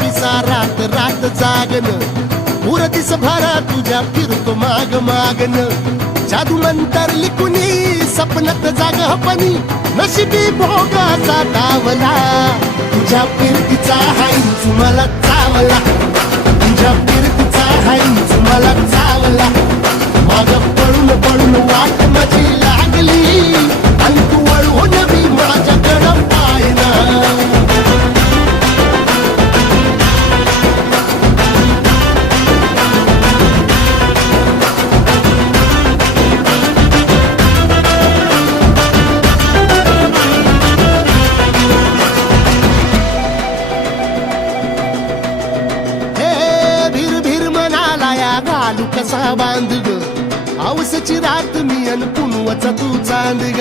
पिसा रात रात जागन पुर दिस भरा तुझ्या फिरतो माग मागन जादू मंतर लिकुनी सपनात जाग हपनी नशिबी भोगाचा दावला तुझ्या फिरतीचा हाईच मला चावला तुझ्या फिरतीचा हाईच मला चावला माग पळून पळून वाट माझी लागली आणि तू वळून मी माझ्याकडं पाहिना घालू कसा बांध ग आवसची रात मी अन पुनवाचा तू चांद ग